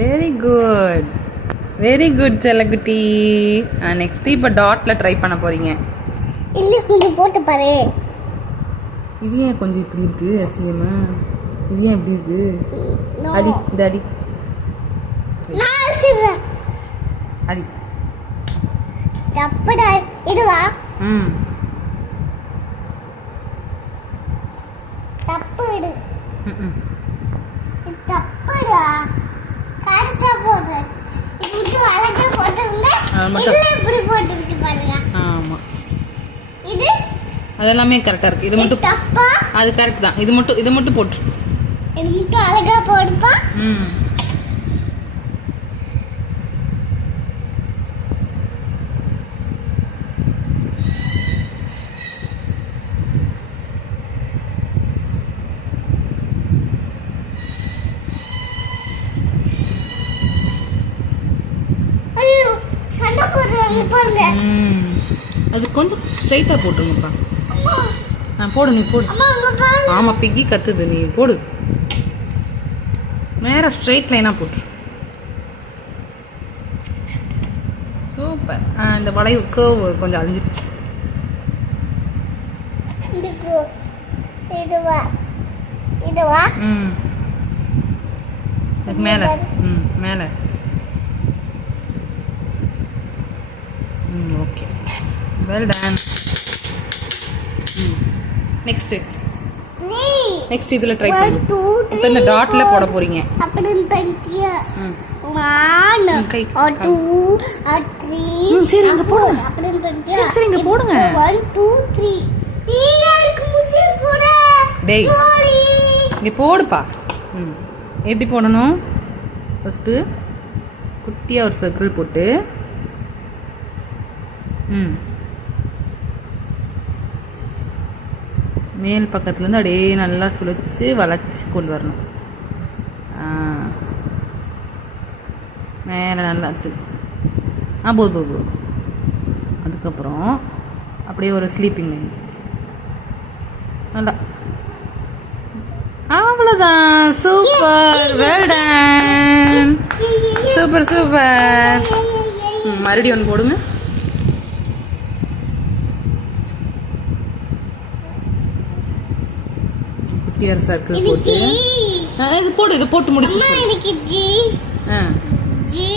Very good செல்லக்குட்டி. Next இப்போ டாட்ல try பண்ண போறீங்க. இல்ல கொஞ்சம் போட்டு பாரு. இது ஏன் கொஞ்சம் இப்படி இருக்கு அசியமா? இது ஏன் இப்படி இருக்கு? அடி இந்த அடி நான் அடிச்சிடுறேன். அடி தப்புடா. இதுவா? தப்பு இடு. தப்புடா. கரெக்டா போடு. இப்படி அழகா போட்டுருந்தா இல்ல இப்படி போட்டுருக்கு பாருங்க. ஆமா. இது அதெல்லாமே கரெக்டா இருக்கு. இது மட்டும் தப்பா? அது கரெக்ட் தான். இது மட்டும் போட்டு. இது மட்டும் அழகா போடுப்பா. அது கொஞ்சம் ஸ்ட்ரைட்டா போட்டுருங்கப்பா. போடு நீ போடு. ஆமா பிக்கி கத்துது. நீ போடு. நேரா ஸ்ட்ரைட் லைனா போட்டு. சூப்பர். இந்த வளைவு கர்வ் கொஞ்சம் அழிஞ்சிருச்சு. இதுவா? மேல மேல. Okay well done. நெக்ஸ்ட் இதுல ட்ரை பண்ணு. இப்போ இந்த டாட்ல போட போறீங்க. அப்படிን பண்ணியா? 1 2 3. சரி இங்க போடுங்க. அப்படிን பண்ணியா? சரி இங்க போடுங்க. 1 2 3. நீங்க முச்சி போடு. டேய் இங்க போடுப்பா. எப்படி போடணும்? ஃபர்ஸ்ட் குட்டியா ஒரு சர்க்கிள் போட்டு மேல் பக்கத்துலேருந்து அப்படியே நல்லா சுழிச்சு வளைச்சி கொண்டு வரணும். மேலே நல்லா போது. அதுக்கப்புறம் அப்படியே ஒரு ஸ்லீப்பிங் லைன். நல்லா அவ்வளோதான். Super well done. சூப்பர். மறுபடியும் ஒன்று போடுங்க. குட்டியார் சர்க்கிள் போட்டு இது போட்டு முடிச்சு. எனக்கு ஜி ஜி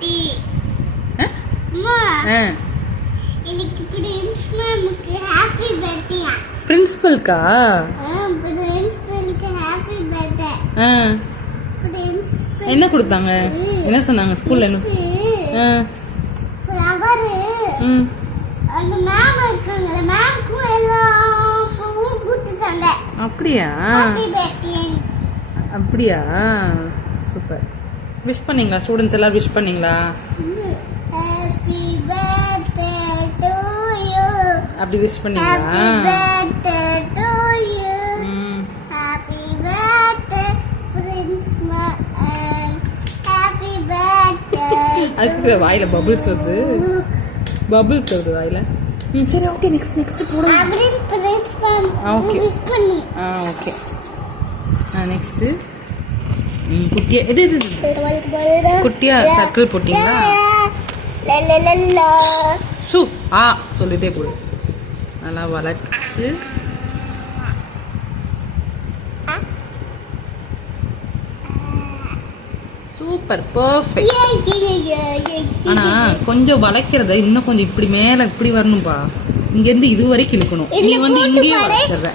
டி அம்மா எனக்கு பிரின்சிபலுக்கு ஹேப்பி பர்த்டே. பிரின்சிபலுக்கா? பிரின்சிபலுக்கு ஹேப்பி பர்த்டே. பிரின்சிபல் என்ன கொடுத்தாங்க? என்ன சொன்னாங்க ஸ்கூல்ல? என்ன ஃப்ளவர். அந்த மேம் இருக்காங்க. மேம்க்கு எல்லாம் பூவும் கொடுத்தாங்க. அப்படியா? Happy birthday. அப்படியா? சூப்பர். விஷ் பண்ணீங்களா? ஸ்டூடண்ட்ஸ் எல்லாம் விஷ் பண்ணீங்களா? Happy birthday to you. அப்படி விஷ் பண்ணீங்களா? Happy birthday to you. Happy birthday principal. Happy birthday. அதுக்கு வாயில பபிள்ஸ் வருது வாயில. சரி ஓகே நெக்ஸ்ட் போடுங்க. அப்படிን பிரின்சிபல் ஓகே விஷ் பண்ணு. ஓகே நெக்ஸ்ட் குட்டியா இது குட்டியா சர்க்கிள் போட்டீங்களா? சொல்லிட்டே போடு. நல்லா வளைச்சு சூப்பர் பர்ஃபெக்ட். ஆனா கொஞ்சம் வளைக்கிறத இன்னும் கொஞ்சம் இப்படி மேல இப்படி வரணும்பா. இங்க இருந்து இது வரைக்கும் இழுக்கணும். நீ வந்து இங்கேயும் வளைச்சிடுற.